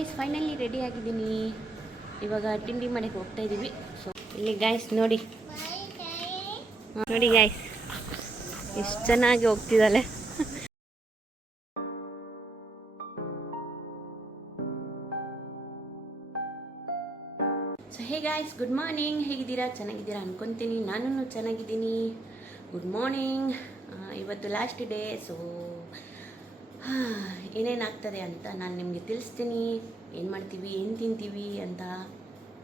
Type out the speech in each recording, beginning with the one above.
Guys finally ready ಆಗಿದ್ದೀನಿ. ಇವಾಗ ತಿಂಡಿ ಮಾಡಕ್ಕೆ ಹೋಗ್ತಾ ಇದ್ದೀವಿ. ಸೊ ಇಲ್ಲಿ ಗಾಯ್ಸ್ ನೋಡಿ ನೋಡಿ ಗಾಯ್ಸ್ ಎಷ್ಟು ಚೆನ್ನಾಗಿ ಹೋಗ್ತಿದ್ದಾಳೆ. So hey guys, good morning. ಹೇಗಿದ್ದೀರಾ? ಚೆನ್ನಾಗಿದ್ದೀರಾ ಅನ್ಕೊತೀನಿ. ನಾನು ಚೆನ್ನಾಗಿದ್ದೀನಿ. Good morning. ಇವತ್ತು ಲಾಸ್ಟ್ ಡೇ. ಸೊ ಏನೇನಾಗ್ತದೆ ಅಂತ ನಾನು ನಿಮಗೆ ತಿಳಿಸ್ತೀನಿ. ಏನು ಮಾಡ್ತೀವಿ, ಏನು ತಿಂತೀವಿ ಅಂತ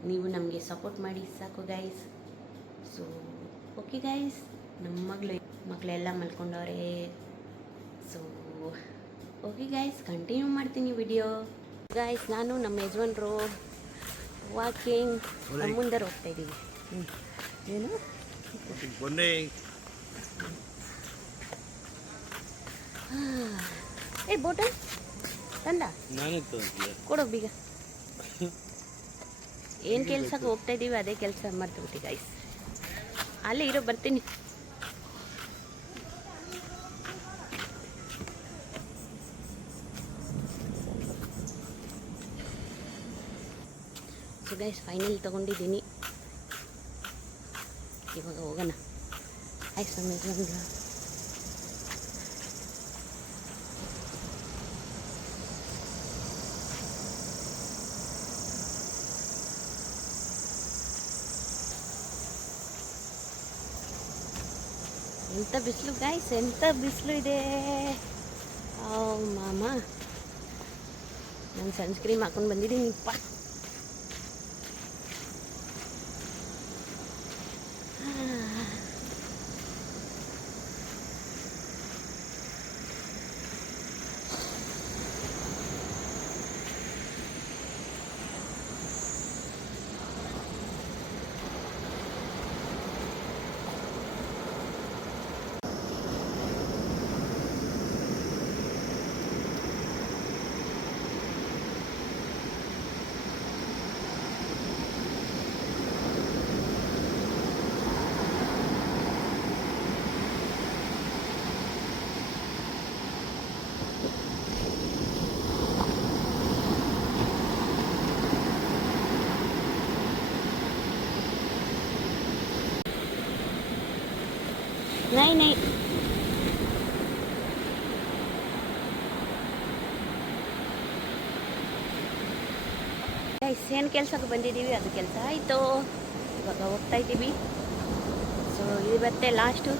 ನೀವು ನಮಗೆ ಸಪೋರ್ಟ್ ಮಾಡಿ ಸಾಕು ಗೈಸ್. ಸೊ ಓಕೆ ಗೈಸ್, ನಮ್ಮ ಮಕ್ಕಳೆಲ್ಲ ಮಲ್ಕೊಂಡವ್ರೆ. ಸೊ ಓಕೆ ಗೈಸ್, ಕಂಟಿನ್ಯೂ ಮಾಡ್ತೀನಿ ವಿಡಿಯೋ. ಗೈಸ್ ನಾನು ನಮ್ಮ ಯಜಮಾನ್ರು ವಾಕಿಂಗ್ ಮುಂದೆ ಹೋಗ್ತಾ ಇದ್ದೀವಿ. ಏನು ಏ ಬೋಟಲ್ ತಂದ ಕೊಡೋ ಬೀಗ. ಏನು ಕೆಲ್ಸಕ್ಕೆ ಹೋಗ್ತಾ ಇದ್ದೀವಿ ಅದೇ ಕೆಲಸ ಮರ್ತುಬಿಟ್ಟು ಗೈಸ್. ಅಲ್ಲೇ ಇರೋ ಬರ್ತೀನಿ. ಸೊ ಗೈಸ್ ಫೈನಲ್ ತೊಗೊಂಡಿದ್ದೀನಿ. ಇವಾಗ ಹೋಗೋಣ. ಆಯ್ತು ಸಮಯ ಎಂಥ ಬಿಸಿಲು ಗಾಯ್ಸ್, ಎಂಥ ಬಿಸಿಲು ಇದೆ. ಮಾಮ ನಾನು ಸನ್ಸ್ಕ್ರೀಮ್ ಹಾಕೊಂಡು ಬಂದಿದ್ದೀನಿಪ್ಪ. नहीं ಏನು ಕೆಲಸಕ್ಕೆ ಬಂದಿದ್ದೀವಿ, ಅದು ಕೆಲಸ ಆಯಿತು. ಇವಾಗ ಹೋಗ್ತಾ ಇದ್ದೀವಿ. ಸೊ ಇವತ್ತೇ ಲಾಸ್ಟು.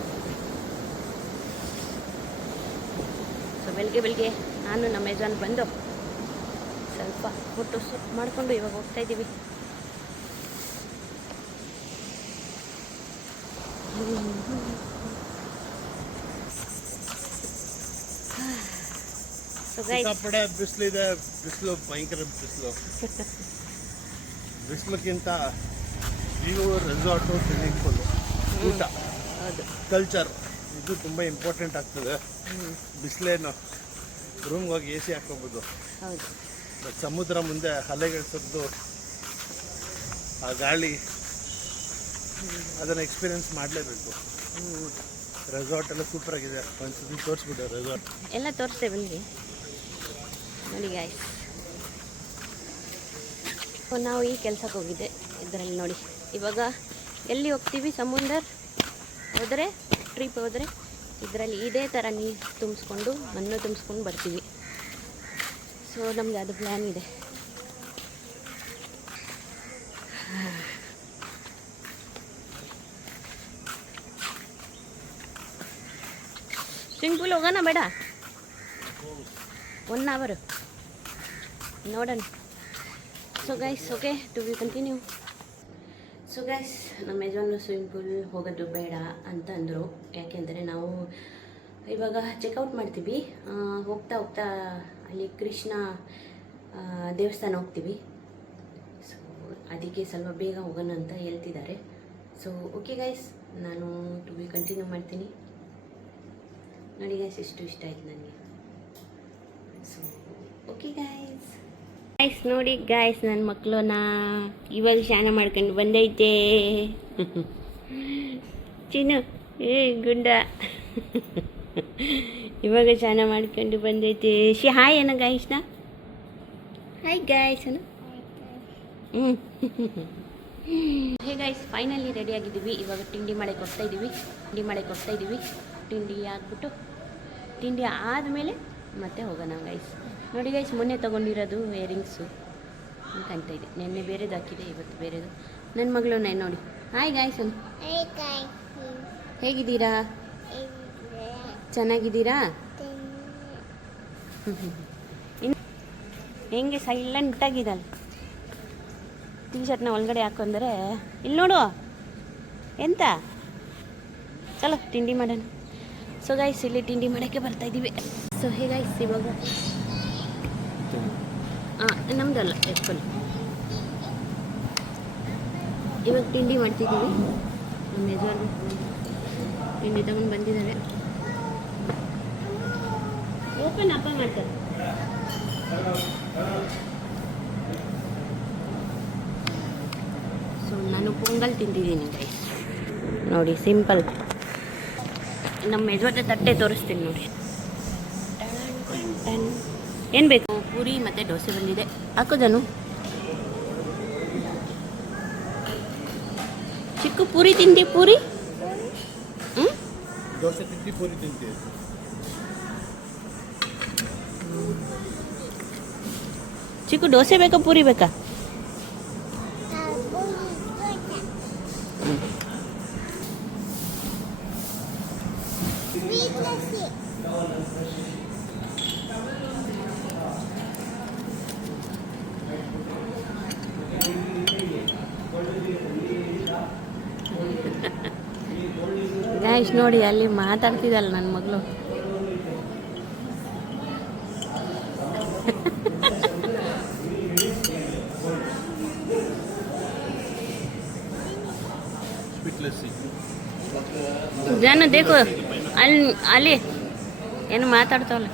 ಸೊ ಬೆಳಗ್ಗೆ ನಾನು ನಮ್ಮ ಯಜಮಾನ್ ಬಂದು ಸ್ವಲ್ಪ ಫೋಟೋ ಶೂಟ್ ಮಾಡಿಕೊಂಡು ಇವಾಗ ಹೋಗ್ತಾ ಇದ್ದೀವಿ. ಸಿಕ್ಕಾಪಟ್ಟೆ ಬಿಸಿಲಿದೆ. ಬಿಸಿಲು ಭಯಂಕರ ಬಿಸಿಲು. ಬಿಸಿಲಕ್ಕಿಂತ ವ್ಯೂ, ರೆಸಾರ್ಟು, ಸ್ವಿಮ್ಮಿಂಗ್ ಪೂಲು, ಊಟ, ಕಲ್ಚರ್ ಇದು ತುಂಬ ಇಂಪಾರ್ಟೆಂಟ್ ಆಗ್ತದೆ. ಬಿಸಿಲೇನು ರೂಮ್ಗೆ ಹೋಗಿ AC ಹಾಕೋಬೋದು. ಬಟ್ ಸಮುದ್ರ ಮುಂದೆ ಅಲೆಗಳ ಸದ್ದು ಆ ಗಾಳಿ ಅದನ್ನು ಎಕ್ಸ್ಪೀರಿಯನ್ಸ್ ಮಾಡಲೇಬೇಕು. ರೆಸಾರ್ಟ್ ಎಲ್ಲ ಸೂಪರ್ ಆಗಿದೆ. ಒಂದ್ಸತಿ ತೋರಿಸ್ಬಿಟ್ಟು ರೆಸಾರ್ಟ್ ಎಲ್ಲ ತೋರಿಸ್ತೇವೆ ಬನ್ನಿ ನೋಡಿ ಗಾಯ್ಸ್. ನಾವು ಈ ಕೆಲಸಕ್ಕೆ ಹೋಗಿದ್ದೆ ಇದರಲ್ಲಿ ನೋಡಿ. ಇವಾಗ ಎಲ್ಲಿ ಹೋಗ್ತೀವಿ, ಸಮುದ್ರ ಹೋದರೆ, ಟ್ರಿಪ್ ಹೋದರೆ ಇದರಲ್ಲಿ ಇದೇ ಥರ ನೀರು ತುಂಬಿಸ್ಕೊಂಡು, ಮಣ್ಣು ತುಂಬಿಸ್ಕೊಂಡು ಬರ್ತೀವಿ. ಸೊ ನಮ್ಗೆ ಅದು ಪ್ಲ್ಯಾನ್ ಇದೆ. ಸ್ವಿಮ್ಮಿಂಗ್ ಪೂಲ್ ಹೋಗೋಣ ಬೇಡ? 1 hour ನೋಡೋಣ. So guys okay, to we continue. So guys ನಮ್ಮ ಯಜಮಾನ್ರು ಸ್ವಿಮ್ಮಿಂಗ್ ಪೂಲ್ ಹೋಗೋದು ಬೇಡ ಅಂತ ಅಂದರು. ಯಾಕೆಂದರೆ ನಾವು ಇವಾಗ ಚೆಕ್ಔಟ್ ಮಾಡ್ತೀವಿ. ಹೋಗ್ತಾ ಹೋಗ್ತಾ ಅಲ್ಲಿ ಕೃಷ್ಣ ದೇವಸ್ಥಾನ ಹೋಗ್ತೀವಿ. ಸೊ ಅದಕ್ಕೆ ಸ್ವಲ್ಪ ಬೇಗ ಹೋಗೋಣ ಅಂತ ಹೇಳ್ತಿದ್ದಾರೆ. ಸೊ ಓಕೆ ಗೈಸ್, ನಾನು ಟು ವಿ ಕಂಟಿನ್ಯೂ ಮಾಡ್ತೀನಿ ನೋಡಿ ಗೈಸ್. ಇಷ್ಟ ಆಯ್ತು ನನಗೆ. ಸೊ ಓಕೆ ಗೈಸ್ ನೋಡಿ ಗಾಯ್ಸ್, ನನ್ನ ಮಕ್ಕಳನ್ನ ಇವಾಗ ಸ್ನಾನ ಮಾಡ್ಕೊಂಡು ಬಂದೈತೆ. ಚಿನ್ನು ಏ ಗುಂಡ ಇವಾಗ ಸ್ನಾನ ಮಾಡ್ಕೊಂಡು ಬಂದೈತೆ. ಹಾಯ್ ಅನ್ನ ಗಾಯ್ಸ್ನ ಹಾಯ್ ಗಾಯ್ಸ್ ಅನ್ನು ಹೇ ಗೈಸ್ ಫೈನಲಿ ರೆಡಿ ಆಗಿದ್ದೀವಿ. ಇವಾಗ ತಿಂಡಿ ಮಾಡಕ್ಕೆ ಹೋಗ್ತಾ ಇದ್ದೀವಿ. ತಿಂಡಿ ಆಗಿಬಿಟ್ಟು ತಿಂಡಿ ಆದಮೇಲೆ ಮತ್ತೆ ಹೋಗೋಣ ಗೈಸ್. ನೋಡಿ ಗೈಸ್, ಮೊನ್ನೆ ತೊಗೊಂಡಿರೋದು ಇಯರಿಂಗ್ಸು ಕಾಣ್ತಾ ಇದೆ. ನೆನ್ನೆ ಬೇರೆದು ಹಾಕಿದೆ, ಇವತ್ತು ಬೇರೆದು. ನನ್ನ ಮಗಳು ನೋಡಿ. ಹಾಯ್ ಗಾಯ್ಸ್ ಅನ್ನು ಹೇಗಿದ್ದೀರಾ? ಚೆನ್ನಾಗಿದ್ದೀರಾ? ಹೆಂಗೆ ಸೈಲೆಂಟಾಗಿದ್ದಾಳೆ. ಟೀ ಶರ್ಟ್ನ ಒಳಗಡೆ ಹಾಕೊಂಡ್ರೆ ಇಲ್ಲಿ ನೋಡು ಎಂತ. ಚಲೋ ತಿಂಡಿ ಮಾಡೋಣ. ಸೊ ಗೈಸ್, ಇಲ್ಲಿ ತಿಂಡಿ ಮಾಡೋಕ್ಕೆ ಬರ್ತಾಯಿದ್ದೀವಿ. ಸೊ ಹೇ ಗೈಸ್, ಇವಾಗ ನಮ್ಮದಲ್ಲ ಎತ್ಕೊಳ್ಳಿ. ಇವಾಗ ತಿಂಡಿ ಮಾಡ್ತಿದ್ದೀವಿ. ನಮ್ಮ ಯಜಮಾನ್ರು ತಿಂಡಿ ತಗೊಂಡು ಬಂದಿದ್ದಾರೆ. ಓಪನ್ ಅಪ್ಪ ಮಾಡ್ತಾರೆ. ಸೊ ನಾನು ಪೊಂಗಲ್ ತಿಂದಿದ್ದೀನಿ ಗೈಸ್. ನೋಡಿ ಸಿಂಪಲ್. ನಮ್ಮ ಯಜಮಾನ್ರ ತಟ್ಟೆ ತೋರಿಸ್ತೀನಿ ನೋಡಿ. ಏನು ಬೇಕು? ಪೂರಿ ಮತ್ತು ದೋಸೆ ಬಂದಿದೆ. ಹಾಕೋದನು ಚಿಕ್ಕು ಪೂರಿ ತಿಂತಿ? ಪೂರಿ ದೋಸೆ ತಿಂತಿ, ಪೂರಿ ತಿಂತಿ. ಚಿಕ್ಕು ದೋಸೆ ಬೇಕಾ ಪೂರಿ ಬೇಕಾ? ಗಾಯ್ಸ್ ನೋಡಿ, ಅಲ್ಲಿ ಮಾತಾಡ್ತಿದ್ದಲ್ಲ ನನ್ನ ಮಗಳು. ಜನ ದೇಖೋ ಅಲ್ಲಿ ಏನು ಮಾತಾಡ್ತಾವಲ್ಲ.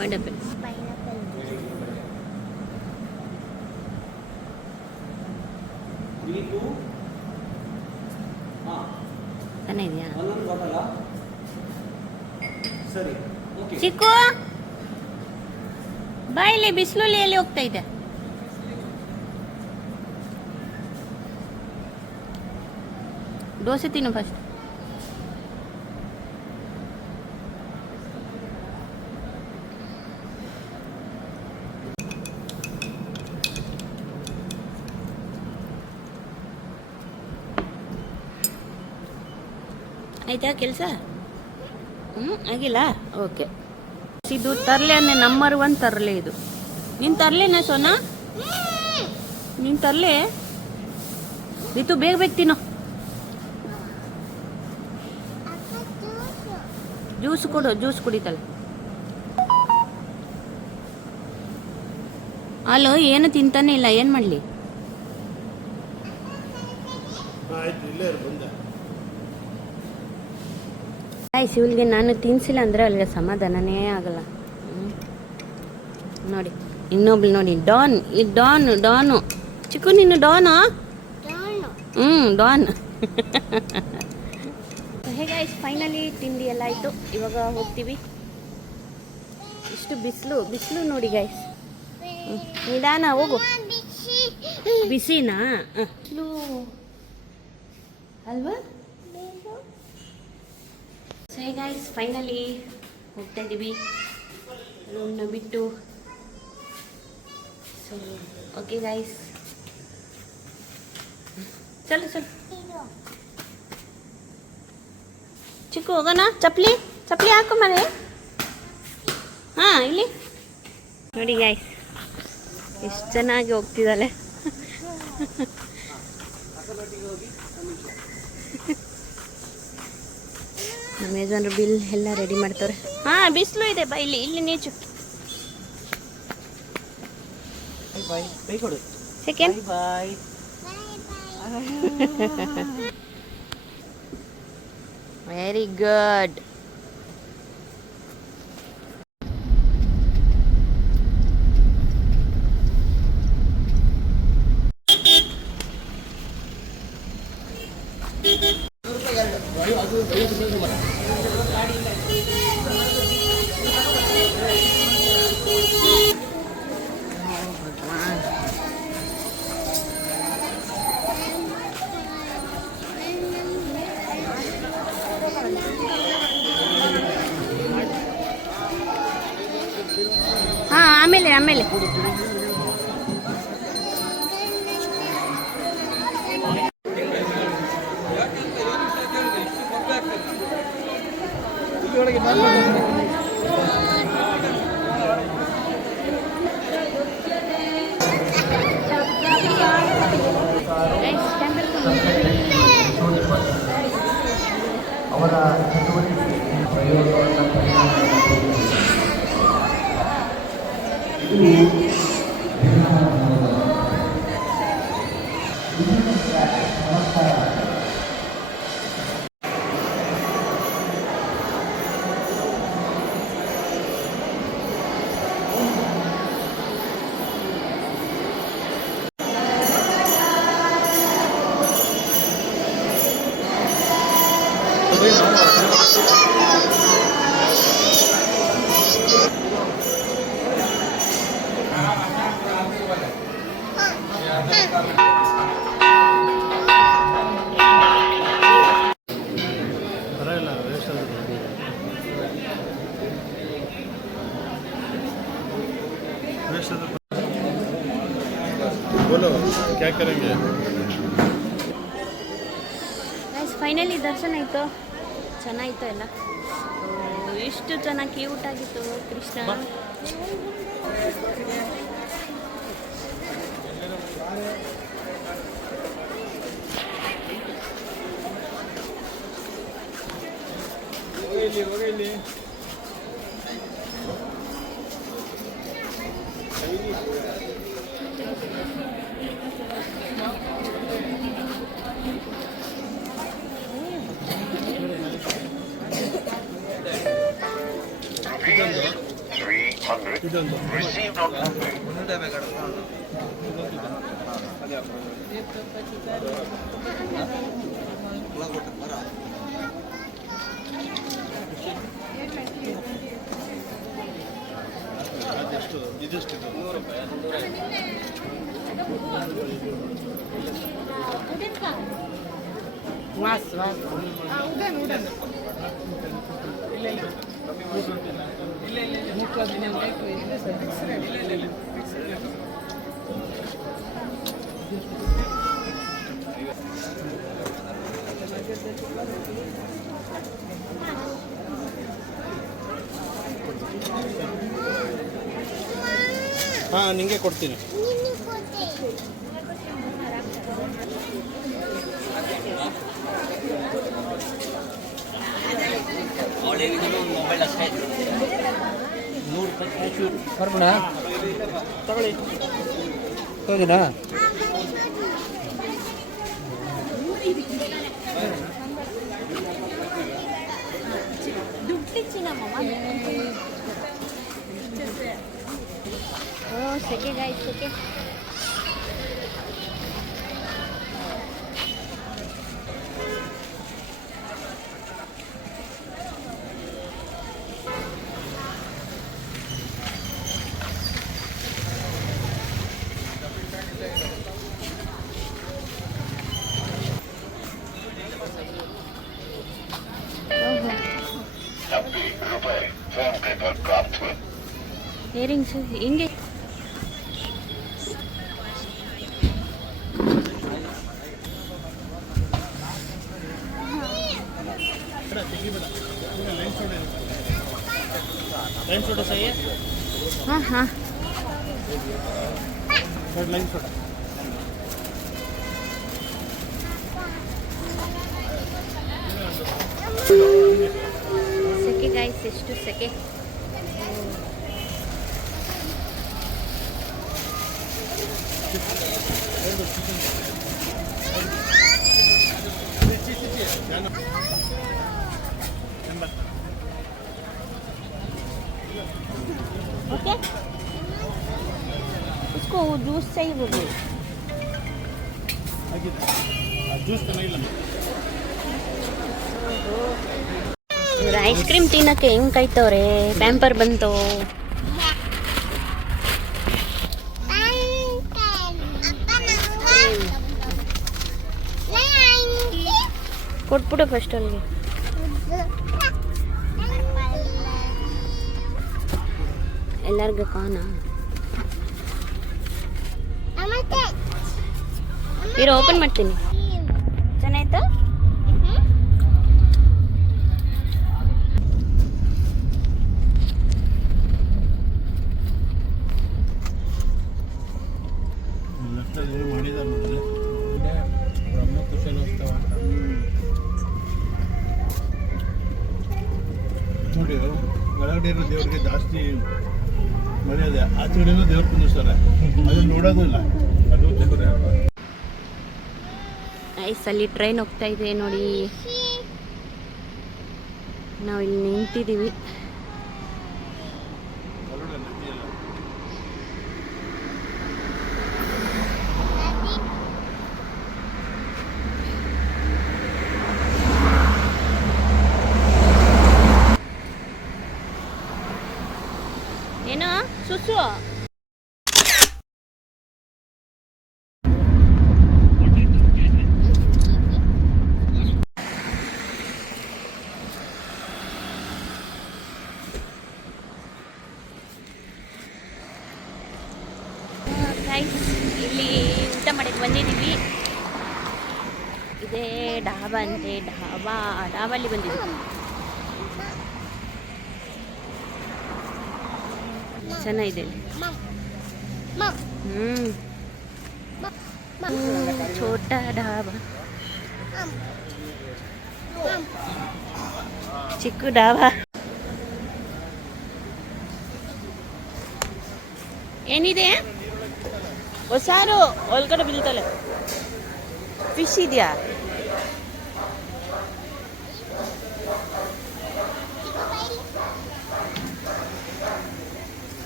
Wonderful. ಚೆನ್ನಾಗಿದೆಯಾ? ಚಿಕ್ಕು ಬಾಯಿಲಿ ಬಿಸಿಲಲ್ಲಿ ಎಲ್ಲಿ ಹೋಗ್ತಾ ಇದೆ? ದೋಸೆ ತಿನ್ನು ಫಸ್ಟ್. ಆಯ್ತಾ ಕೆಲಸ? ಆಗಿಲ್ಲ? ಓಕೆ. ಇದು ತರಲೆ ಅಂದರೆ ನಂಬರ್ 1 ತರಲೆ ಇದು. ನೀನು ತರಲೆನಾ ಸೋನಾ? ನೀನು ತರಲೆ ಇದು ಬೇಗ ಬೇಗ ತಿನ್ನೋ. ಜ್ಯೂಸ್ ಕೊಡು, ಜ್ಯೂಸ್ ಕುಡಿತಾಳೆ. ಅಲ್ಲೋ ಏನು ತಿಂತಾನೆ ಇಲ್ಲ, ಏನು ಮಾಡಲಿ? ಶಿವಲ್ಗೆ ನಾನು ತಿನ್ಸಿಲ್ಲ ಅಂದರೆ ಅಲ್ಲಿಗೆ ಸಮಾಧಾನನೇ ಆಗಲ್ಲ. ನೋಡಿ ಇನ್ನೊಬ್ಳು ನೋಡಿ, ಡಾನ್. ಈ ಡಾನು ಚಿಕ್ಕು, ನೀನು ಡಾನಾ? ಡಾನ್. ಹೇಗಾಯ್ತು ಫೈನಲಿ ತಿಂಡಿ ಎಲ್ಲ ಆಯಿತು. ಇವಾಗ ಹೋಗ್ತೀವಿ. ಇಷ್ಟು ಬಿಸಿಲು ನೋಡಿ ಗೈಸ್. ನಿಧಾನ ಹೋಗು. ಬಿಸಿನಾ ಅಲ್ವಾ? ಸೊ ಹೇಗಾಯ್ಸ್ ಫೈನಲಿ ಹೋಗ್ತಾ ಇದ್ದೀವಿ ರೂಮ್ನ ಬಿಟ್ಟು. ಸೊ ಓಕೆ ಗೈಸ್, ಚलो ಚಿಕ್ಕು ಹೋಗೋಣ. ಚಪ್ಪಲಿ ಹಾಕೋ ಮನೆ. ಹಾಂ ಇಲ್ಲಿ ನೋಡಿ ಗಾಯ್ಸ್, ಎಷ್ಟು ಚೆನ್ನಾಗಿ ಹೋಗ್ತಿದ್ದಾಳೆ. ನಮ್ಮ ಯಜಮಾನ್ರು ಬಿಲ್ ಎಲ್ಲ ರೆಡಿ ಮಾಡ್ತಾರೆ. ಹಾಂ ಬಿಸಿಲು ಇದೆ ಬಾ, ಇಲ್ಲಿ ನೀಚು. Second very good. ಹಾ, ಆಮೇಲೆ ಆಮೇಲೆ ಅವರ ಚಟುವಟಿಕೆ ಪ್ರಯೋಗವನ್ನು ಪರವಾಗಿಲ್ಲ, ವೇಸ್ಟ್ ಅದು. बोलो क्या करेंगे? ಫೈನಲಿ ದರ್ಶನ ಆಯಿತು, ಚೆನ್ನಾಗಿತ್ತು ಎಲ್ಲ. ಎಷ್ಟು ಚೆನ್ನಾಗಿ ಕ್ಯೂಟ್ ಆಗಿತ್ತು ಕೃಷ್ಣ. ಇದೊಂದು ಇದೆಷ್ಟು ಇದು? 100 ರೂಪಾಯಿ. ಹಾಂ, ನಿಂಗೆ ಕೊಡ್ತೀನಿ. ಮೊಬೈಲ್ ಅಷ್ಟೇ 100 ರೂಪಾಯಿ ಬರ್ಬೋಣ ತಗೊಳ್ಳಿ. ಹೌದಿನಾ? ಓ ಸೆಕೆ ಗಾಯ್ಸ್, ಸೆಕೆ. ಇಯರಿಂಗ್ಸ್ ಹಿಂಗೆ लाइन सोडा चाहिए? हाँ हाँ लाइन सोडा. ಸೆಕೆ ಗಾಯ್ಸ್, ಎಷ್ಟು ಸೆಕೆ. ಸಹಿ ಹೋಗಿ ಜ್ಯೂಸ್ ಚೆನ್ನಾಗಿಲ್ಲ. ಇವ್ರು ಐಸ್ ಕ್ರೀಮ್ ತಿನ್ನಕ್ಕೆ ಹೆಂಗ್ ಕಾಯ್ತವ್ರೆ. ಪ್ಯಾಂಪರ್ ಬಂತು. ಕೊಟ್ಬಿಡು ಫಸ್ಟ್ ಅಲ್ಲಿಗೆ. ಎಲ್ಲರಿಗೂ ಕಾನ ಇರೋ ಓಪನ್ ಮಾಡ್ತೀನಿ. ಚೆನ್ನಾಯ್ತಾ? ಲೆಫ್ಟಲ್ಲಿ ಏನು ಮಾಡಿದ್ದಾರೆ ನೋಡಿದ್ರೆ ಬ್ರಹ್ಮ ಕುಶಲೋತ್ಸವ ಅಂತ ನೋಡಿ. ಒಳಗಡೆ ಇರೋ ದೇವ್ರಿಗೆ ಜಾಸ್ತಿ ಮರ್ಯಾದೆ, ಆಚೆಗಡೆನೂ ದೇವ್ರು ಕುಂದಿಸ್ತಾರೆ, ಅದನ್ನ ನೋಡೋದು ಇಲ್ಲ. ಅದು ದೇವ್ರೆ. ಐಸಲ್ಲಿ ಟ್ರೈನ್ ಹೋಗ್ತಾ ಇದೆ ನೋಡಿ. ನಾವು ಇಲ್ಲಿ ನಿಂತಿದ್ದೀವಿ. ಏನೋ ಸುಸು ಇಲ್ಲಿ ಊಟ ಮಾಡಕ್ಕೆ ಬಂದಿದ್ದೀವಿ. ಇದೇ ಡಾಬಾ ಅಂತೆ. ಡಾಬಲ್ಲಿ ಬಂದಿದ್ದೀವಿ. ಚೆನ್ನಾಗಿದೆ ಇಲ್ಲಿ. ಛೋಟಾ ಡಾಬಾ, ಚಿಕ್ಕ ಡಾಬಾ. ಏನಿದೆ? ಹೊಸಾರು ಒಳಗಡೆ ಬೀಳ್ತಲೆ. ಫಿಶ್ ಇದೆಯಾ?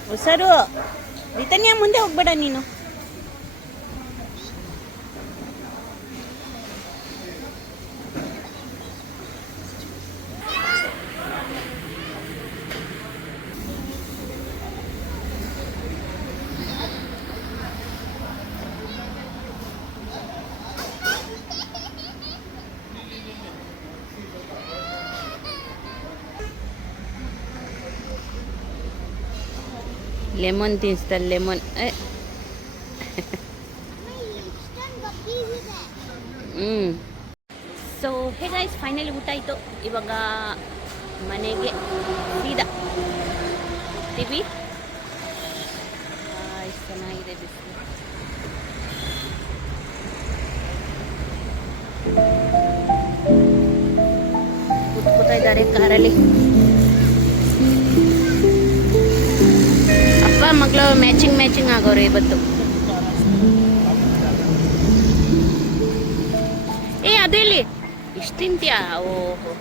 ಹೊಸರು ರಿತನ್ಯ ಮುಂದೆ ಹೋಗ್ಬೇಡ ನೀನು. ಲೆಮನ್ ತಿನ್ನಿಸ್ತಾರೆ. Lemon so hey guys, finally ಊಟ ಆಯಿತು. ಇವಾಗ ಮನೆಗೆ ಸೀದಾ ಟಿವಿ. ಚೆನ್ನಾಗಿದೆ ಬಿಸಿಲು. ಕೂತ್ಕೋತಾ ಇದ್ದಾರೆ ಕಾರಲ್ಲಿ. ಅಪ್ಪ ಮಕ್ಕಳು ಮ್ಯಾಚಿಂಗ್ ಆಗೋರು ಇವತ್ತು. ಅದೇಲಿ ಇಷ್ಟು ತಿಂತೀಯಾ? ಓಹೋ.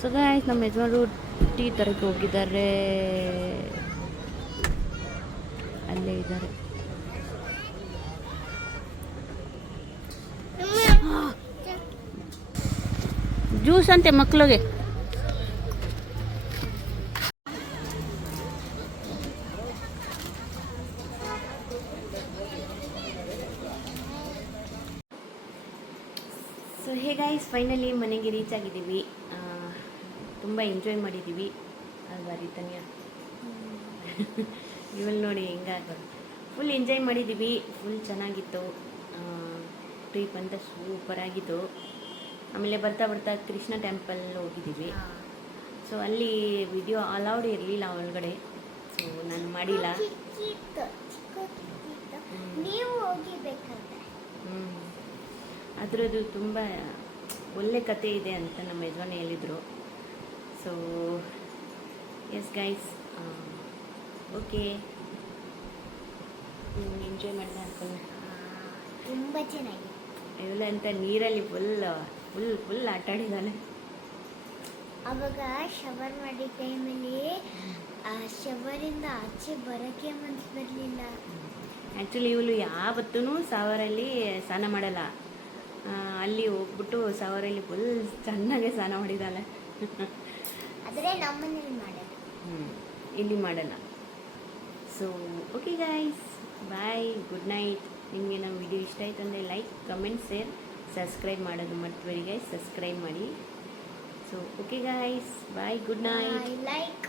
ಸೊ ಗೈಸ್, ನಮ್ಮ ಯಜಮಾನರು ಟೀ ತರಕ್ಕೆ ಹೋಗಿದ್ದಾರೆ. ಅಲ್ಲೇ ಇದ್ದಾರೆ. ಜ್ಯೂಸ್ ಅಂತೆ ಮಕ್ಕಳಿಗೆ. ಸೊ ಹೇ ಗೈಸ್, ಫೈನಲಿ ಮನೆಗೆ ರೀಚ್ ಆಗಿದ್ದೀವಿ. ತುಂಬ ಎಂಜಾಯ್ ಮಾಡಿದ್ದೀವಿ ಅಲ್ವಾ ರಿತನ್ಯ? ಇವಳು ನೋಡಿ ಹೆಂಗಾಗೋದು. ಫುಲ್ ಎಂಜಾಯ್ ಮಾಡಿದ್ದೀವಿ. ಫುಲ್ ಚೆನ್ನಾಗಿತ್ತು. ಟ್ರಿಪ್ ಅಂತ ಸೂಪರಾಗಿತ್ತು. ಆಮೇಲೆ ಬರ್ತಾ ಬರ್ತಾ ಕೃಷ್ಣ ಟೆಂಪಲ್ ಹೋಗಿದ್ದೀವಿ. ಸೊ ಅಲ್ಲಿ ವಿಡಿಯೋ ಅಲೌಡ್ ಇರಲಿಲ್ಲ ಒಳಗಡೆ. ಸೊ ನಾನು ಮಾಡಿಲ್ಲ. ಅದರದ್ದು ತುಂಬ ಒಳ್ಳೆ ಕತೆ ಇದೆ ಅಂತ ನಮ್ಮ ಯಜಮಾನ ಹೇಳಿದರು. So yes guys, okay, enjoy ಮಾಡಿದೆ ಅನ್ಕೊಂಡು. ತುಂಬ ಚೆನ್ನಾಗಿದೆ. ಇವಳ ಅಂತ ನೀರಲ್ಲಿ ಫುಲ್ ಆಟ ಆಡಿದ್ದಾಳೆ. ಅವಾಗ ಶವರ್ ಮಾಡಿದ ಟೈಮಲ್ಲಿ ಆ ಶವರಿಂದ ಆಚೆ ಬರೋಕ್ಕೆ ಮನಸ್ಸು ಬರಲಿಲ್ಲ. ಆ್ಯಕ್ಚುಲಿ ಇವಳು ಯಾವತ್ತೂ ಸಾವರಲ್ಲಿ ಸ್ನಾನ ಮಾಡಲ್ಲ. ಅಲ್ಲಿ ಹೋಗ್ಬಿಟ್ಟು ಸಾವರಲ್ಲಿ ಫುಲ್ ಚೆನ್ನಾಗೆ ಸ್ನಾನ ಮಾಡಿದ್ದಾಳೆ. ಆದರೆ ನಮ್ಮನೇಲಿ ಮಾಡೋದು. ಇಲ್ಲಿ ಮಾಡಲ್ಲ. ಸೊ ಓಕೆ ಗೈಸ್, ಬಾಯ್, ಗುಡ್ ನೈಟ್. ನಿಮಗೆ ನಮ್ಮ ವಿಡಿಯೋ ಇಷ್ಟ ಆಯಿತು ಅಂದರೆ ಲೈಕ್, ಕಮೆಂಟ್, ಶೇರ್, ಸಬ್ಸ್ಕ್ರೈಬ್ ಮಾಡೋದು ಮರ್ತ್ಬೇಡಿ ಗೈಸ್. ಸಬ್ಸ್ಕ್ರೈಬ್ ಮಾಡಿ. ಸೊ ಓಕೆ ಗೈಸ್, ಬಾಯ್, ಗುಡ್ ನೈಟ್. ಲೈಕ್